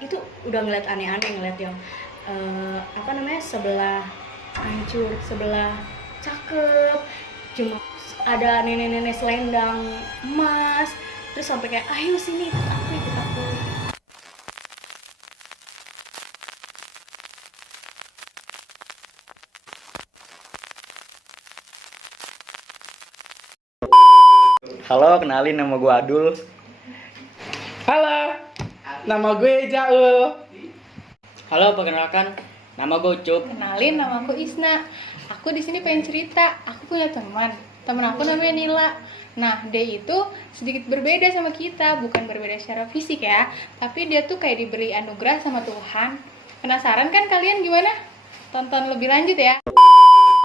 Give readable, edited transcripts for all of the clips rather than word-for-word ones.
itu udah ngeliat aneh-aneh, ngeliat yang sebelah hancur, sebelah cakep, cuma ada nenek-nenek selendang emas, terus sampai kayak ayo sini ikut aku. Halo, kenalin nama gue Adul. Halo, nama gue Jaul. Halo, perkenalkan, nama gue Ucup. Kenalin, nama aku Isna. Aku di sini pengen cerita. Aku punya teman aku namanya Nila. Nah, dia itu sedikit berbeda sama kita, bukan berbeda secara fisik ya, tapi dia tuh kayak diberi anugerah sama Tuhan. Penasaran kan kalian gimana? Tonton lebih lanjut ya.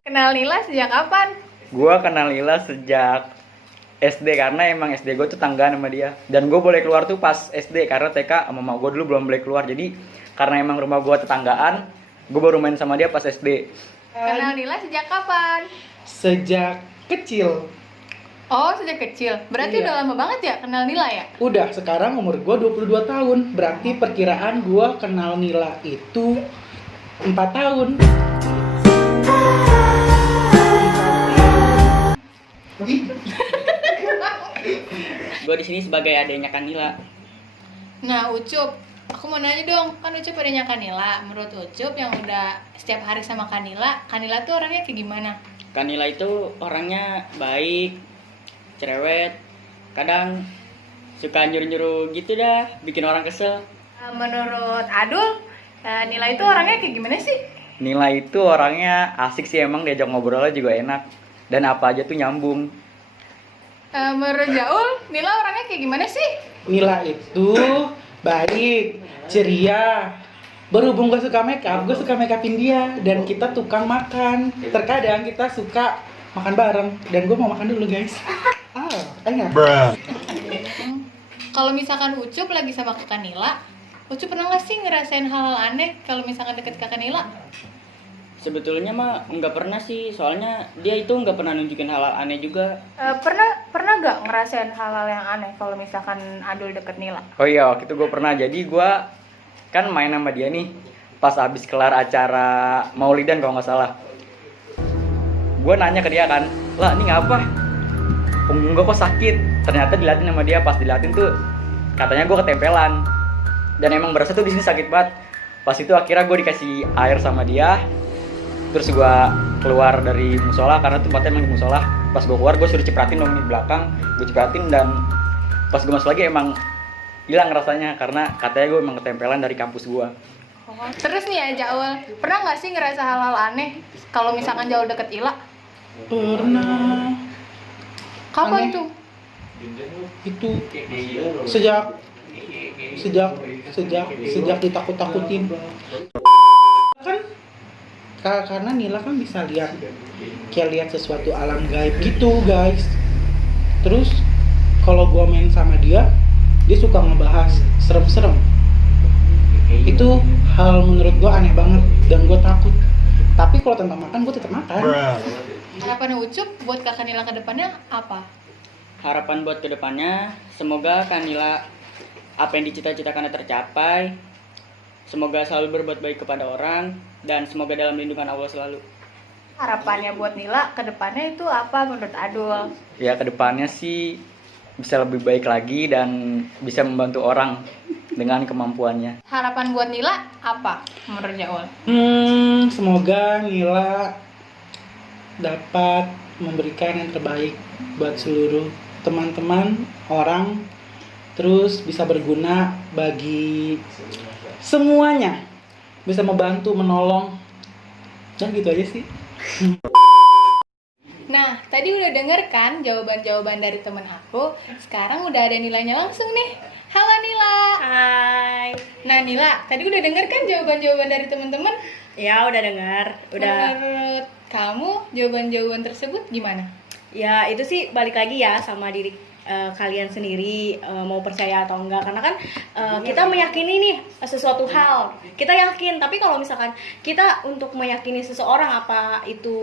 Kenal Nila sejak kapan? Gue kenal Nila sejak SD karena emang SD gue tuh tanggaan sama dia. Dan gue boleh keluar tuh pas SD karena TK sama mama gue dulu belum boleh keluar. Jadi karena emang rumah gue tetanggaan, gue baru main sama dia pas SD. Kenal Nila sejak kapan? Sejak kecil. Oh, sejak kecil. Berarti Iya. udah lama banget ya kenal Nila ya? Udah, sekarang umur gue 22 tahun. Berarti perkiraan gue kenal Nila itu 4 tahun. Gue di sini sebagai adiknya Kanila. Nah, Ucup, aku mau nanya dong, kan Ucup adanya Kanila. Menurut Ucup yang udah setiap hari sama Kanila tuh orangnya kayak gimana? Kanila itu orangnya baik, cerewet, kadang suka nyuruh-nyuruh gitu dah, bikin orang kesel. Menurut Adul, Nila itu orangnya kayak gimana sih? Nila itu orangnya asik sih, emang diajak ngobrolnya juga enak. Dan apa aja tuh nyambung. Menurut Jaul, Nila orangnya kayak gimana sih? Nila itu baik, ceria. Berhubung gue suka makeup, gue suka makeupin dia. Dan kita tukang makan. Terkadang kita suka makan bareng. Dan gue mau makan dulu guys. Enak. Kalau misalkan Ucup lagi sama kakak Nila, Ucup pernah nggak sih ngerasain hal-hal aneh kalau misalkan deket kakak Nila? Sebetulnya mah nggak pernah sih, soalnya dia itu nggak pernah nunjukin hal-hal aneh juga. Pernah nggak ngerasain hal-hal yang aneh kalau misalkan Adul deket Nila? Oh iya, waktu itu gue pernah. Jadi gue kan main sama dia nih pas habis kelar acara Maulidan kalau nggak salah. Gue nanya ke dia kan, lah ini ngapa? Punggung gue kok sakit? Ternyata dilatin sama dia, pas dilatin tuh katanya gue ketempelan. Dan emang berasa tuh di sini sakit banget. Pas itu akhirnya gue dikasih air sama dia. Terus gue keluar dari musola karena tempatnya emang di musola. Pas gue keluar gue suruh cipratin dong di belakang. Gue cipratin dan pas gue masuk lagi emang hilang rasanya karena katanya gue emang ketempelan dari kampus gue. Terus nih ya Jaul, pernah nggak sih ngerasa hal-hal aneh kalau misalkan Jaul deket Ila? Pernah. Kapan Aneh. tuh? Itu sejak ditakut-takutin kan karena Nila kan bisa lihat sesuatu alam gaib gitu guys. Terus kalau gua main sama dia suka ngebahas serem-serem. Itu hal menurut gua aneh banget dan gua takut. Tapi kalau tentang makan gua tetap makan. Harapan Ucup buat kakak Nila ke depannya apa? Harapan buat kedepannya, semoga Kanila apa yang dicita-citakannya tercapai. Semoga selalu berbuat baik kepada orang dan semoga dalam lindungan Allah selalu. Harapannya buat Nila ke depannya itu apa menurut Adul? Ya kedepannya sih bisa lebih baik lagi dan bisa membantu orang dengan kemampuannya. Harapan buat Nila apa menurut Jaul? Semoga Nila dapat memberikan yang terbaik buat seluruh teman-teman orang, terus bisa berguna bagi semuanya, bisa membantu, menolong, dan gitu aja sih. Nah, tadi udah denger kan jawaban-jawaban dari temen aku. Sekarang udah ada Nilanya langsung nih. Halo Nila. Hai. Nah Nila, tadi udah denger kan jawaban-jawaban dari temen-temen? Ya udah dengar, udah. Menurut kamu jawaban-jawaban tersebut gimana? Ya itu sih balik lagi ya sama diri kalian sendiri, mau percaya atau enggak, karena kan kita meyakini nih sesuatu hal, kita yakin, tapi kalau misalkan kita untuk meyakini seseorang apa itu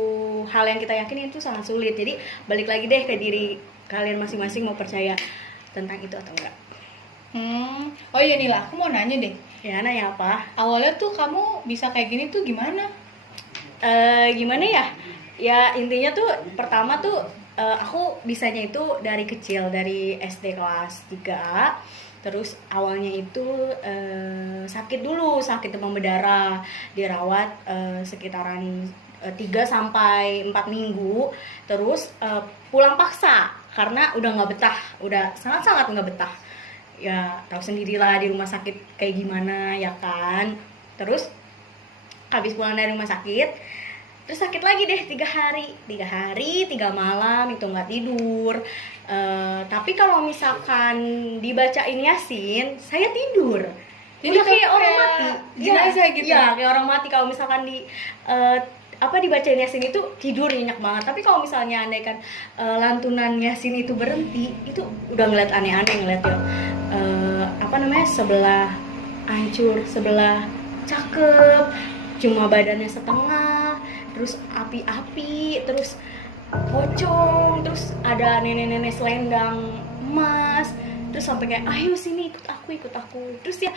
hal yang kita yakini itu sangat sulit. Jadi balik lagi deh ke diri kalian masing-masing mau percaya tentang itu atau enggak. Oh iya Nila, aku mau nanya deh. Ya, nanya apa? Awalnya tuh kamu bisa kayak gini tuh gimana? Gimana ya? Ya intinya tuh pertama tuh aku bisanya itu dari kecil, dari SD kelas 3. Terus awalnya itu sakit dulu, sakit demam berdarah, dirawat sekitaran 3 sampai 4 minggu. Terus pulang paksa karena udah nggak betah, udah sangat-sangat nggak betah. Ya tahu sendirilah di rumah sakit kayak gimana ya kan. Terus habis pulang dari rumah sakit, terus sakit lagi deh 3 hari 3 malam itu nggak tidur. Tapi kalau misalkan dibacain Yasin, saya tidur. Jadi Udah kayak kamu orang kayak mati. jenazah gitu? Iya, kayak orang mati kalau misalkan dibacain Yasin itu tidur nyenyak banget. Tapi kalau misalnya andaikan lantunan Yasin itu berhenti, itu udah ngeliat aneh-aneh, ngeliat ya sebelah hancur, sebelah cakep, cuma badannya setengah, terus api-api, terus pocong, terus ada nenek-nenek selendang emas, terus sampai kayak ayo sini ikut aku. Terus ya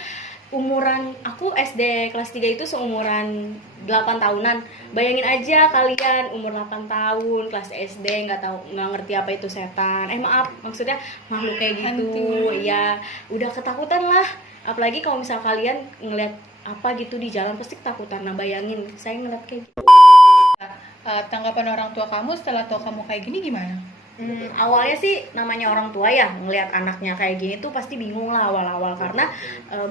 umuran aku SD kelas 3 itu seumuran 8 tahunan. Bayangin aja kalian umur 8 tahun kelas SD nggak ngerti apa itu setan. Maaf, maksudnya makhluk kayak gitu. Hantu. Ya udah ketakutan lah. Apalagi kalau misal kalian ngeliat apa gitu di jalan pasti ketakutan. Nah bayangin saya ngeliat kayak gitu. Tanggapan orang tua kamu setelah tahu kamu kayak gini gimana? Awalnya sih namanya orang tua ya ngelihat anaknya kayak gini tuh pasti bingung lah awal-awal karena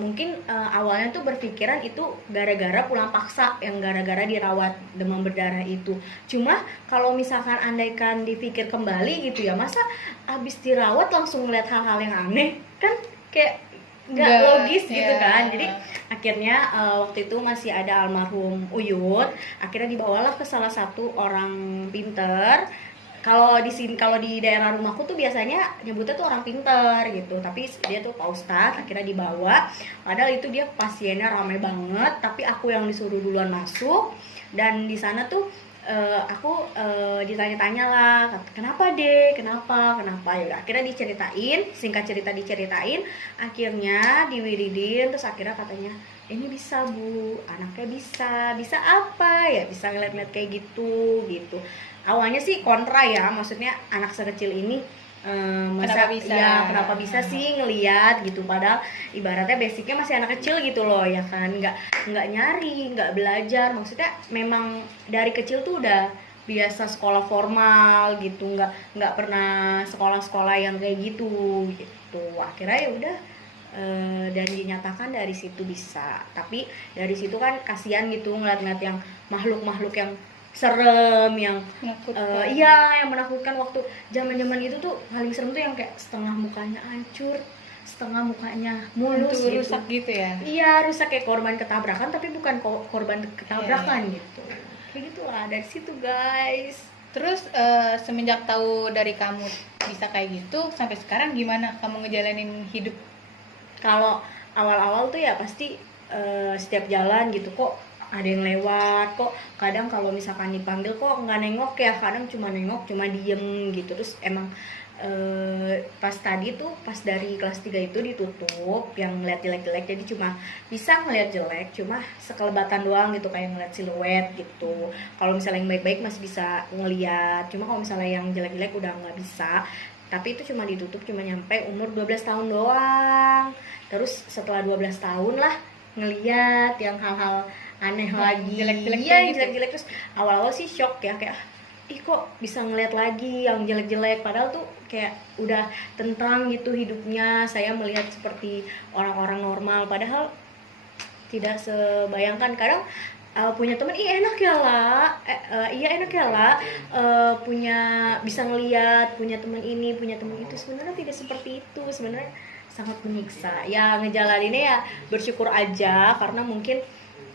mungkin awalnya tuh berpikiran itu gara-gara pulang paksa yang gara-gara dirawat demam berdarah itu. Cuma kalau misalkan andaikan dipikir kembali gitu ya, masa abis dirawat langsung ngeliat hal-hal yang aneh kan kayak nggak logis gitu kan. Jadi akhirnya waktu itu masih ada almarhum Uyut, akhirnya dibawalah ke salah satu orang pinter. Kalau di daerah rumahku tuh biasanya nyebutnya tuh orang pinter gitu, tapi dia tuh Pak Ustadz. Akhirnya dibawa, padahal itu dia pasiennya ramai banget, tapi aku yang disuruh duluan masuk. Dan di sana tuh aku ditanya-tanya lah, kenapa deh, kenapa ya udah akhirnya diceritain, singkat cerita diceritain, akhirnya diwiridin. Terus akhirnya katanya ini bisa bu, anaknya bisa apa ya, bisa ngeliat-ngeliat kayak gitu. Awalnya sih kontra ya, maksudnya anak sekecil ini masa kenapa bisa sih ngeliat gitu, padahal ibaratnya basicnya masih anak kecil gitu loh ya kan, nggak nyari, nggak belajar, maksudnya memang dari kecil tuh udah biasa sekolah formal gitu, nggak pernah sekolah yang kayak gitu. Akhirnya ya udah dan dinyatakan dari situ bisa. Tapi dari situ kan kasihan gitu ngeliat-ngeliat yang makhluk yang serem, yang yang menakutkan. Waktu zaman itu tuh paling serem tuh yang kayak setengah mukanya hancur, setengah mukanya mulus gitu. Rusak gitu ya? Iya, rusak kayak korban ketabrakan, tapi bukan korban ketabrakan gitu. Kayak gitu lah, dari situ guys. Terus semenjak tahu dari kamu bisa kayak gitu, sampai sekarang gimana kamu ngejalanin hidup? Kalau awal-awal tuh ya pasti setiap jalan gitu kok ada yang lewat, kok kadang kalau misalkan dipanggil kok nggak nengok ya, kadang cuma nengok, cuma diem gitu. Terus emang pas tadi tuh pas dari kelas 3 itu ditutup yang ngeliat jelek-jelek, jadi cuma bisa ngeliat jelek, cuma sekelebatan doang gitu, kayak ngeliat siluet gitu. Kalau misalnya yang baik-baik masih bisa ngeliat, cuma kalau misalnya yang jelek-jelek udah nggak bisa. Tapi itu cuma ditutup, cuma nyampe umur 12 tahun doang. Terus setelah 12 tahun lah ngeliat yang hal-hal aneh lagi, jelek-jelek. Terus awal-awal sih shock ya, kayak ih kok bisa ngeliat lagi yang jelek-jelek, padahal tuh kayak udah tentang gitu hidupnya, saya melihat seperti orang-orang normal, padahal tidak sebayangkan. Kadang punya teman, enak ya lah, enak ya lah, punya bisa ngeliat, punya teman ini, punya teman itu. Sebenarnya tidak seperti itu, sebenarnya sangat menyiksa. Ya ngejalaninnya ya bersyukur aja, karena mungkin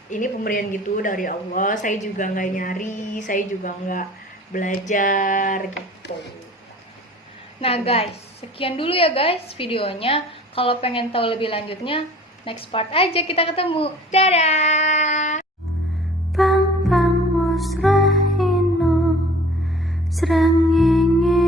ini pemberian gitu dari Allah. Saya juga nggak nyari, saya juga nggak belajar gitu. Nah guys, sekian dulu ya guys videonya. Kalau pengen tahu lebih lanjutnya, next part aja kita ketemu. Dadah. Pang pang musrahino srengenge